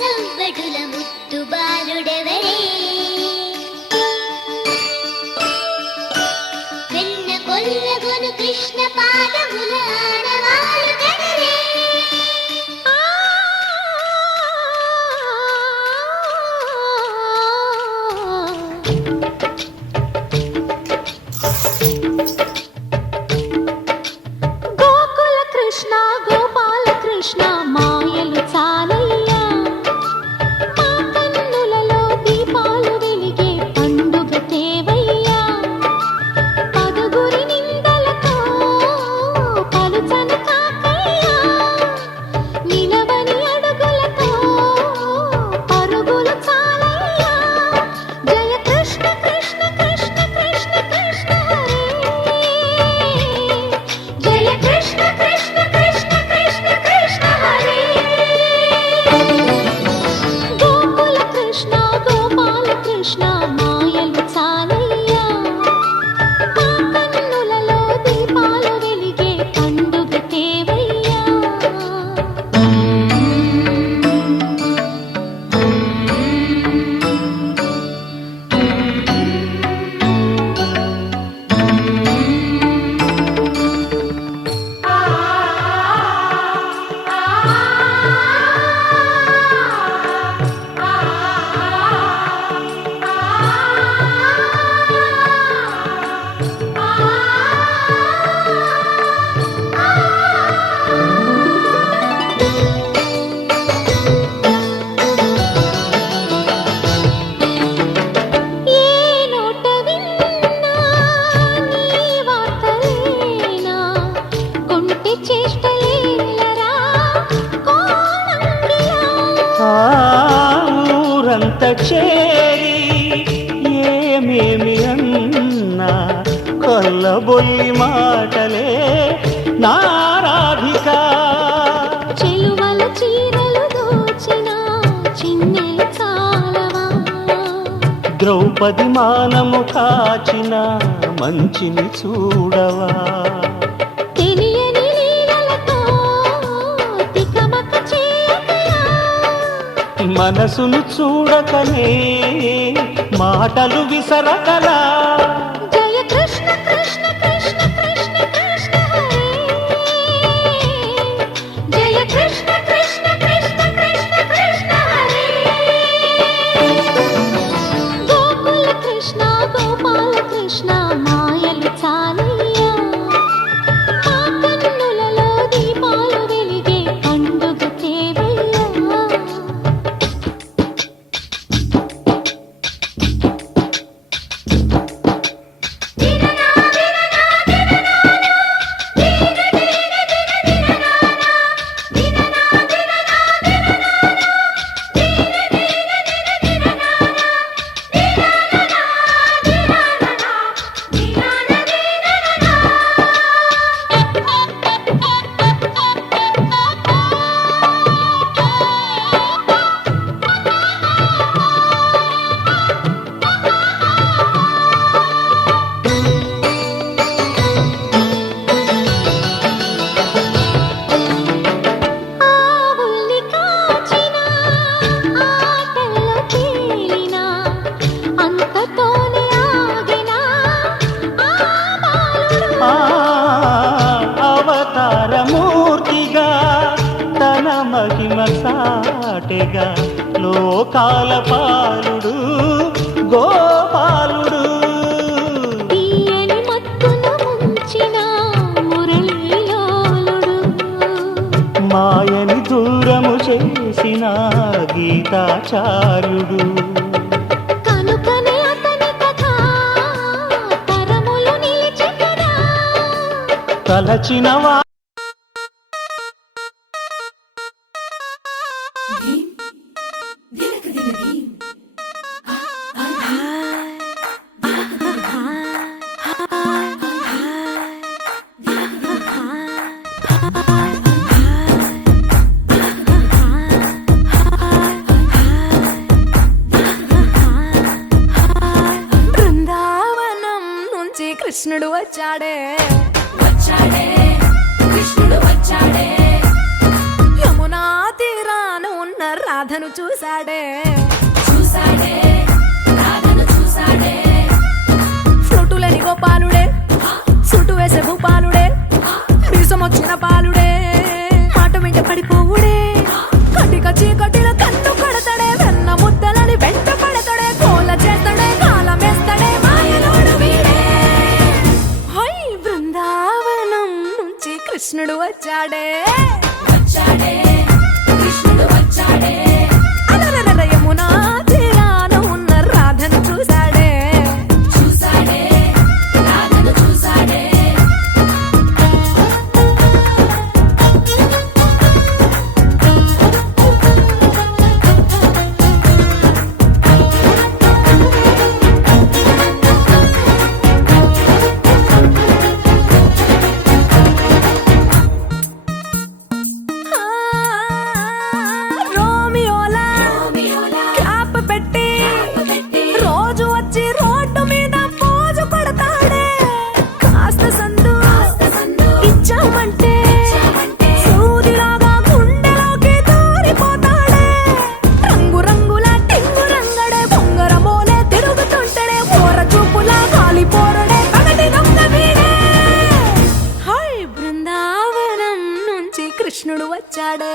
సవ్వడుల ముద్దు బాలుడెవరే వెన్న కొల్లగొను కృష్ణ పాదముల ఆడవారు కదరే గోకుల కృష్ణ గోపాల కృష్ణ మాయలు చాలయ్యా మా కన్నులలో దీపాలు వెలిగే పండుగ తేవయ్యా పదుగురి నిందలతో పలుచని కాకయ్యా నిలవని అడుగులతో పరుగులు చాలయ్యా జయ కృష్ణ కృష్ణ కృష్ణ కృష్ణ కృష్ణ హరే జయ కృష్ణ కృష్ణ కృష్ణ కృష్ణ కృష్ణ హరే గోకుల కృష్ణ గోపాల కృష్ణ మాయలు చాలయ్యా మా కన్నులలో దీపాలు వెలిగే పండుగ తేవయ్యా ఏ నోట విన్నా నీ వార్తలేనా కొంటె చేష్టలేలరా కోణంగిలా ఊరంత చేరి ఏమేమి అన్నా కొల్లబొల్లి మాటలే నారాధిక చెలువల చీరలు దోచిన చిన్నెలు చాలవా ద్రౌపది మానము కాచిన మంచిని చూడవా తెలియని లీలలతో తికమక చేయకయా మనసును చూడకనే మాటలు విసరకలా జయ కృష్ణ కృష్ణ కృష్ణ కృష్ణ కృష్ణ హరే జయ కృష్ణ కృష్ణ కృష్ణ కృష్ణ కృష్ణ హరే గోకుల కృష్ణ గోపాల కృష్ణ మాయలు చాలయ్యా మా కన్నులలో దీపాలు వెలిగే పండుగ తేవయ్యా ఆవుల్ని కాచిన ఆటల్లో తేలిన అంతతోనే ఆగిన ఆ బాలుడు అవతారమూర్తిగా తన మహిమ సాటెగా లోకాల పాలుడు గోపాలుడు తీయని మత్తును ముంచిన మురళీలోలుడు మాయని దూరము చేసిన గీతాచార్యుడు కనుకనే అతని కథ తరములు నిలిచి కదా తలచినవా బృందావనం నుంచి కృష్ణుడు వచ్చాడే యమునా తీరాన ఉన్న రాధను చూశాడే ఫ్లూటులేని గోపాలుడే సుటు వేసే భూపాలుడే మీసమొచ్చిన పాలుడే మాట వెంట పడిపోవుడే కటిక చీకటిలో కన్ను కడతాడే వెన్న ముద్దలని వెంట పడతాడే కోల చేస్తాడే కాలమేస్తాడే మాయలోడు వీడే హై బృందావనం నుంచి కృష్ణుడు వచ్చాడే అలరర యమునా తీరాన ఉన్న రాధను చూశాడే రోమియోలా క్యాప్ పెట్టి రోజు వచ్చి రోడ్డు మీద పోజు కొడతాడే కాస్త సందు ఇచ్చామంటే సూదిలాగా గుండెలోకి దూరిపోతాడే రంగు రంగుల టింగు రంగడే బొంగరమోలే తిరుగుతుంటాడే ఓర చూపులా కాలిపోరడే పగటి దొంగ వీడే హై బృందావనం నుంచి కృష్ణుడు వచ్చాడే